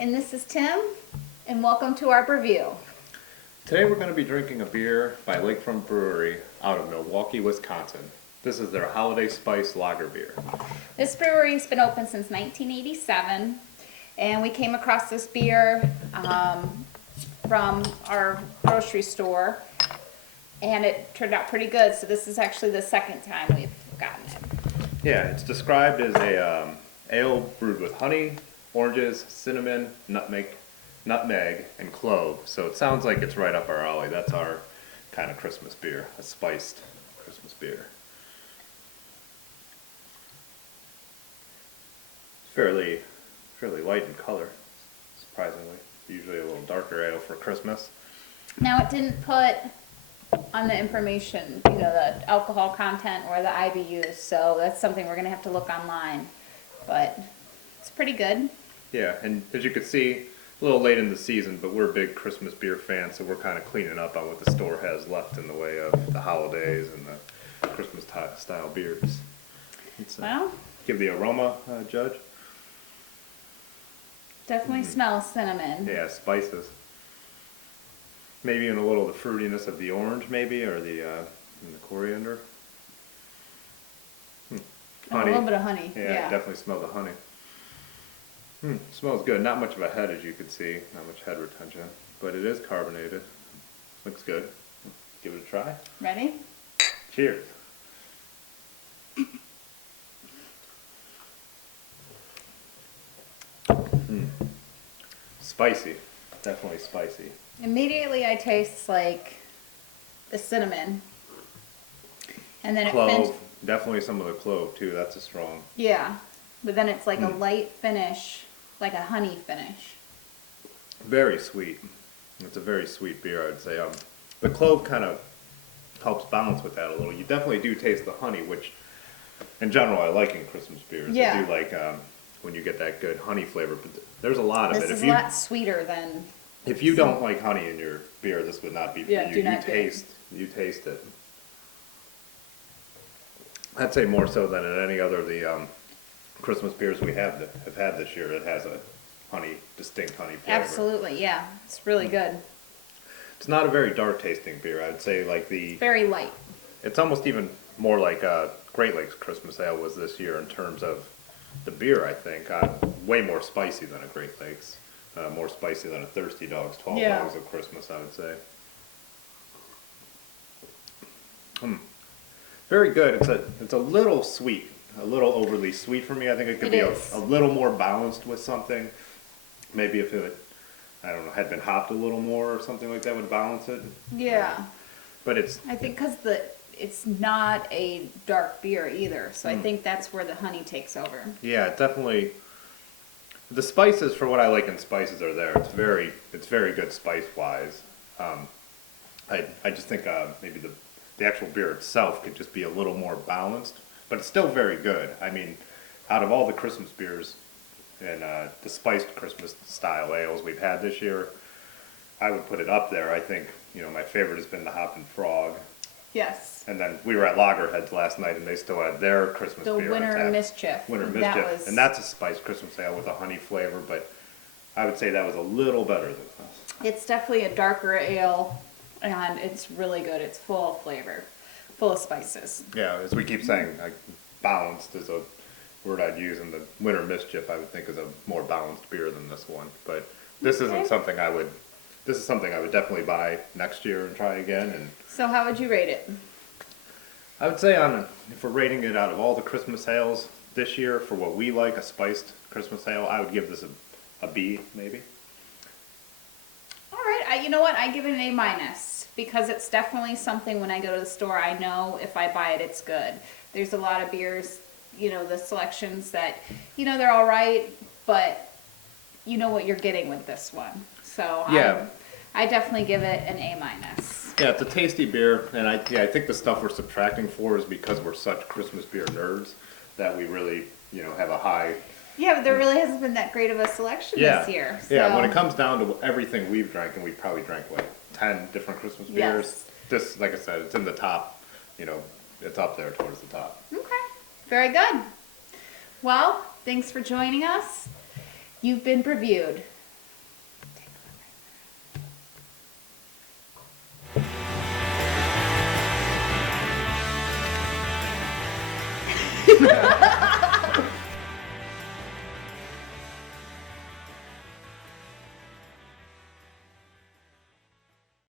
And this is Tim, and welcome to our BrewView. Today we're going to be drinking a beer by Lakefront Brewery out of Milwaukee, Wisconsin. This is their Holiday Spice Lager beer. This brewery's been open since 1987, and we came across this beer from our grocery store, and it turned out pretty good. So this is actually the second time we've gotten it. Yeah, it's described as a ale brewed with honey, oranges, cinnamon, nutmeg, and clove. So it sounds like it's right up our alley. That's our kind of Christmas beer, a spiced Christmas beer. It's fairly light in color, surprisingly. Usually a little darker ale for Christmas. Now, it didn't put on the information, the alcohol content or the IBUs, so that's something we're going to have to look online. But it's pretty good. Yeah, and as you can see, a little late in the season, but we're big Christmas beer fans, so we're kind of cleaning up on what the store has left in the way of the holidays and the Christmas style beers. Well, give the aroma, Judge. Definitely smells cinnamon. Yeah, spices. Maybe even a little of the fruitiness of the orange, maybe, or the coriander. Honey. A little bit of honey. Yeah, definitely smell the honey. Smells good. Not much of a head, as you can see. Not much head retention, but it is carbonated. Looks good. Give it a try. Ready? Cheers. Spicy. Definitely spicy. Immediately I taste like the cinnamon. And then Clove. Definitely some of the clove too. That's a strong. Yeah. But then it's like a light finish, like a honey finish. Very sweet. It's a very sweet beer, I'd say. The clove kind of helps balance with that a little. You definitely do taste the honey, which in general I like in Christmas beers. Yeah. I do like when you get that good honey flavor, but there's a lot of it. This is a lot sweeter than... If you don't like honey in your beer, this would not be for you. You taste it. I'd say more so than in any other of the Christmas beers we have had this year. It has a distinct honey flavor. Absolutely, yeah. It's really good. It's not a very dark tasting beer. I'd say It's very light. It's almost even more like Great Lakes Christmas Ale was this year in terms of the beer, I think. Way more spicy than a Great Lakes. More spicy than a Thirsty Dog's 12 Dogs of Christmas, I would say. Very good. It's a little sweet, a little overly sweet for me. I think it could be a little more balanced with something. Maybe if it, I don't know, had been hopped a little more or something like that would balance it. Yeah. But I think because it's not a dark beer either, so I think that's where the honey takes over. Yeah, it definitely. The spices, for what I like in spices, are there. It's very good spice wise. I just think maybe the actual beer itself could just be a little more balanced, but it's still very good. I mean, out of all the Christmas beers and the spiced Christmas style ales we've had this year, I would put it up there. I think my favorite has been the Hoppin' Frog. Yes. And then we were at Loggerheads last night, and they still had their Christmas beer. The Winter Mischief. And that's a spiced Christmas ale with a honey flavor, but I would say that was a little better than this. It's definitely a darker ale, and it's really good. It's full of flavor, full of spices. Yeah, as we keep saying, balanced is a word I'd use, and the Winter Mischief I would think is a more balanced beer than this one. But this isn't something I would. This is something I would definitely buy next year and try again. And so, how would you rate it? I would say if we're rating it out of all the Christmas ales this year for what we like, a spiced Christmas ale, I would give this a B, maybe. All right, you know what? I give it an A- because it's definitely something when I go to the store, I know if I buy it, it's good. There's a lot of beers, the selections that, they're all right, but you know what you're getting with this one. So yeah. I definitely give it an A-. Yeah, it's a tasty beer, and I think the stuff we're subtracting for is because we're such Christmas beer nerds that we really, have a high. Yeah, but there really hasn't been that great of a selection this year. So. Yeah, when it comes down to everything we've drank, and we probably drank 10 different Christmas beers. Yes. This, like I said, it's in the top. It's up there towards the top. Okay, very good. Well, thanks for joining us. You've been BrewViewed.